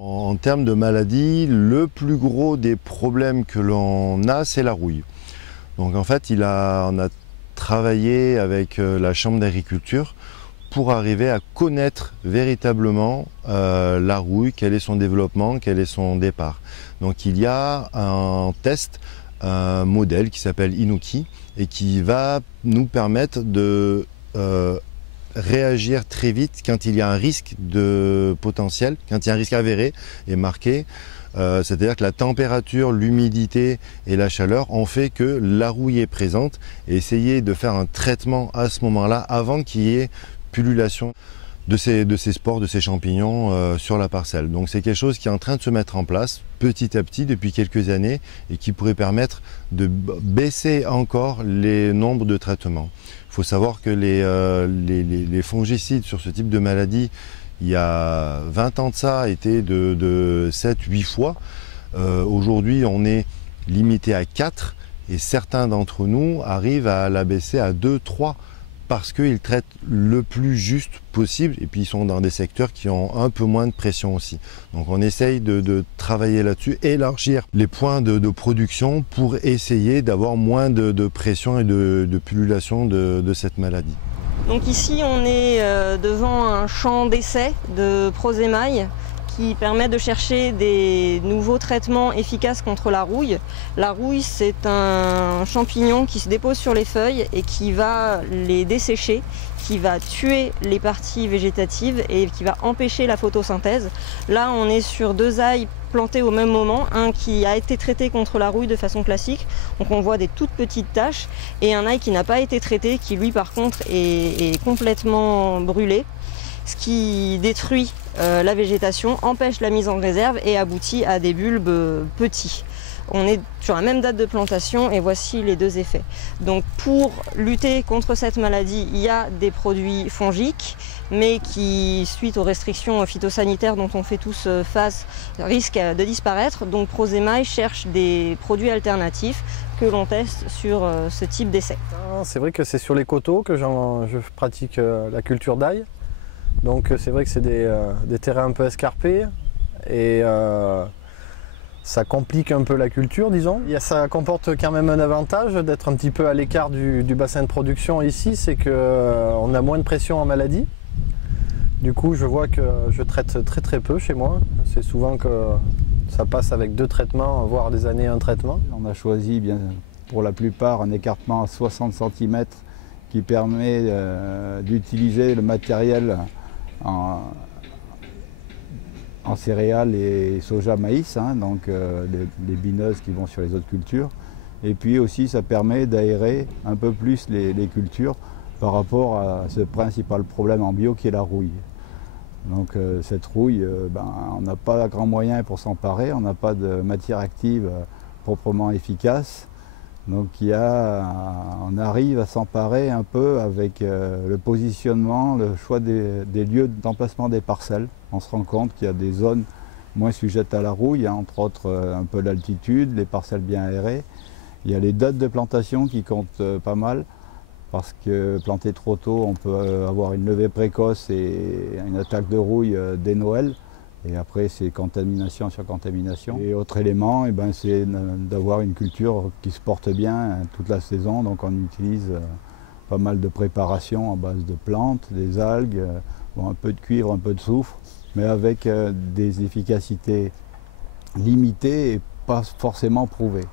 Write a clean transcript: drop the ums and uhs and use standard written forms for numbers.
En termes de maladies, le plus gros des problèmes que l'on a, c'est la rouille. Donc en fait, on a travaillé avec la Chambre d'agriculture pour arriver à connaître véritablement la rouille, quel est son développement, quel est son départ. Donc il y a un test, un modèle qui s'appelle Inuki et qui va nous permettre de réagir très vite quand il y a un risque de potentiel, quand il y a un risque avéré et marqué. C'est-à-dire que la température, l'humidité et la chaleur ont fait que la rouille est présente et essayer de faire un traitement à ce moment-là avant qu'il y ait pullulation de ces spores, de ces champignons sur la parcelle. Donc c'est quelque chose qui est en train de se mettre en place petit à petit depuis quelques années et qui pourrait permettre de baisser encore les nombres de traitements. Il faut savoir que les fongicides sur ce type de maladie, il y a 20 ans de ça, étaient de 7-8 fois. Aujourd'hui, on est limité à 4 et certains d'entre nous arrivent à l'abaisser à 2-3 parce qu'ils traitent le plus juste possible et puis ils sont dans des secteurs qui ont un peu moins de pression aussi. Donc on essaye de travailler là-dessus, élargir les points de production pour essayer d'avoir moins de pression et de pullulation de cette maladie. Donc ici on est devant un champ d'essai de Prosemail qui permet de chercher des nouveaux traitements efficaces contre la rouille. La rouille, c'est un champignon qui se dépose sur les feuilles et qui va les dessécher, qui va tuer les parties végétatives et qui va empêcher la photosynthèse. Là, on est sur 2 ailles plantées au même moment, un qui a été traité contre la rouille de façon classique, donc on voit des toutes petites taches, et un ail qui n'a pas été traité, qui lui par contre est complètement brûlé, ce qui détruit la végétation, empêche la mise en réserve et aboutit à des bulbes petits. On est sur la même date de plantation et voici les 2 effets. Donc pour lutter contre cette maladie, il y a des produits fongiques, mais qui, suite aux restrictions phytosanitaires dont on fait tous face, risquent de disparaître. Donc Prosemail cherche des produits alternatifs que l'on teste sur ce type d'essai. C'est vrai que c'est sur les coteaux que je pratique la culture d'ail. Donc c'est vrai que c'est des terrains un peu escarpés et ça complique un peu la culture, disons. Ça comporte quand même un avantage d'être un petit peu à l'écart du bassin de production ici, c'est qu'on a moins de pression en maladie. Du coup, je vois que je traite très peu chez moi. C'est souvent que ça passe avec 2 traitements, voire des années un traitement. On a choisi bien, pour la plupart un écartement à 60 cm qui permet d'utiliser le matériel en céréales et soja maïs, hein, donc les bineuses qui vont sur les autres cultures. Et puis aussi ça permet d'aérer un peu plus les cultures par rapport à ce principal problème en bio qui est la rouille. Donc cette rouille, on n'a pas grand moyen pour s'emparer, on n'a pas de matière active proprement efficace. Donc on arrive à s'emparer un peu avec le positionnement, le choix des lieux d'emplacement des parcelles. On se rend compte qu'il y a des zones moins sujettes à la rouille, hein, entre autres un peu l'altitude, les parcelles bien aérées. Il y a les dates de plantation qui comptent pas mal, parce que planter trop tôt, on peut avoir une levée précoce et une attaque de rouille dès Noël. Et après, c'est contamination sur contamination. Et autre élément, c'est d'avoir une culture qui se porte bien toute la saison. Donc on utilise pas mal de préparations à base de plantes, des algues, un peu de cuivre, un peu de soufre, mais avec des efficacités limitées et pas forcément prouvées.